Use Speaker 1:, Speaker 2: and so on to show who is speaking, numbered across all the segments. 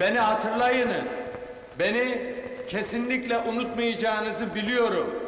Speaker 1: Beni hatırlayınız. Beni kesinlikle unutmayacağınızı biliyorum.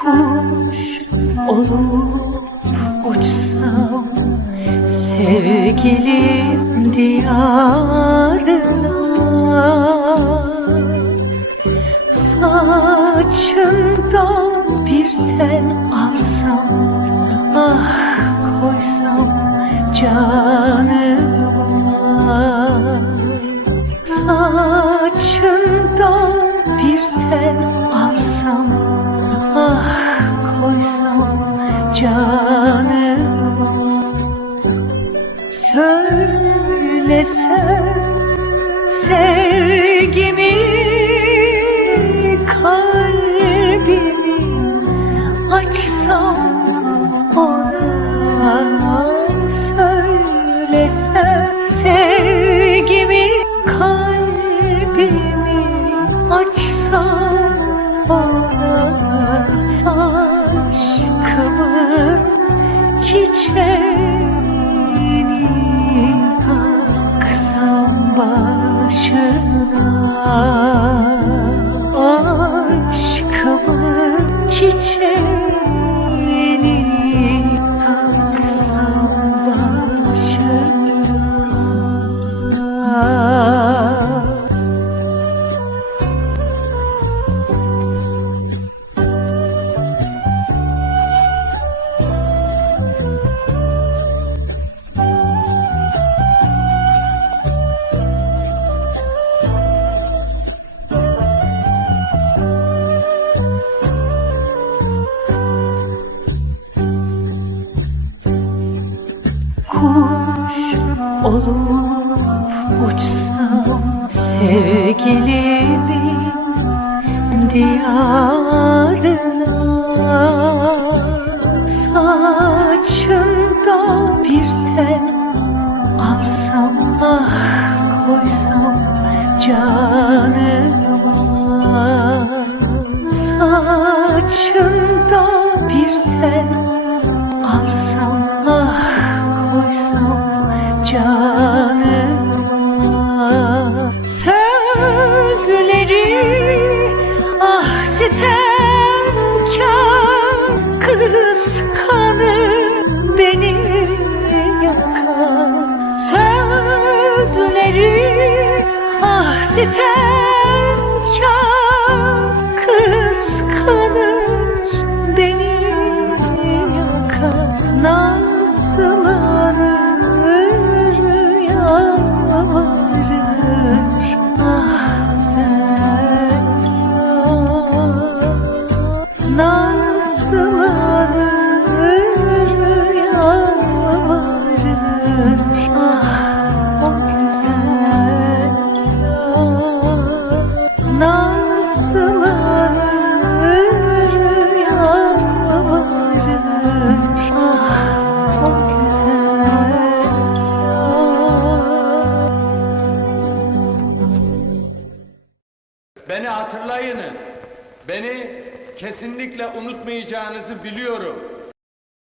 Speaker 2: Kuş olup uçsam sevgilim diyarına saçından bir tel alsam canıma söylesem sevgimi çiçeğini kuş olup uçsam sevgilimin diyarına saçından bir tel alsam ah koysam canıma. Saçından ah sitemkar
Speaker 1: Beni hatırlayınız. Beni kesinlikle unutmayacağınızı biliyorum.